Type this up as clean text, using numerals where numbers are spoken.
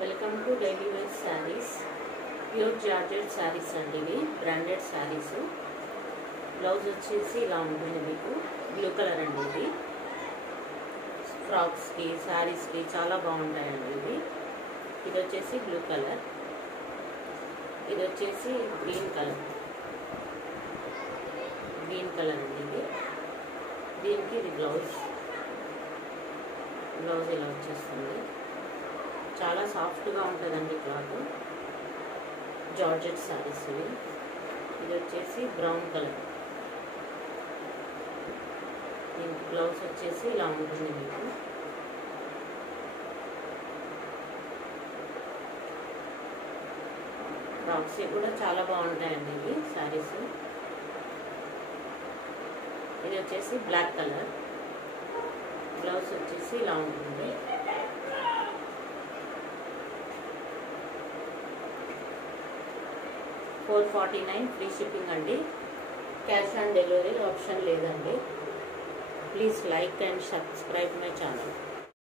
Welcome to daily wear saris. Pure georgette saris అండి ఇవి, branded saris. Blouse వచ్చేసి ఇలా ఉంటుంది, మీకు బ్లూ కలర్ అండి. ఇది ఫ్రాక్స్కి శారీస్కి చాలా బాగుంటాయండి ఇవి. ఇది వచ్చేసి బ్లూ కలర్, ఇది వచ్చేసి గ్రీన్ కలర్ అండి ఇది. దీనికి ఇది బ్లౌజ్ ఇలా వచ్చేస్తుంది. చాలా సాఫ్ట్గా ఉంటుందండి క్లాత్. జార్జెట్ శారీస్ ఇవి. ఇది వచ్చేసి బ్రౌన్ కలర్. దీనికి బ్లౌజ్ వచ్చేసి ఇలా ఉంటుంది మీకు. ఫ్రాక్స్ కూడా చాలా బాగుంటాయండి ఇవి శారీస్. ఇది వచ్చేసి బ్లాక్ కలర్. బ్లౌజ్ వచ్చేసి ఇలా ఉంటుంది. $449 ఫ్రీ షిప్పింగ్ అండి. క్యాష్ ఆన్ డెలివరీ ఆప్షన్ లేదండి. Please like and subscribe my channel.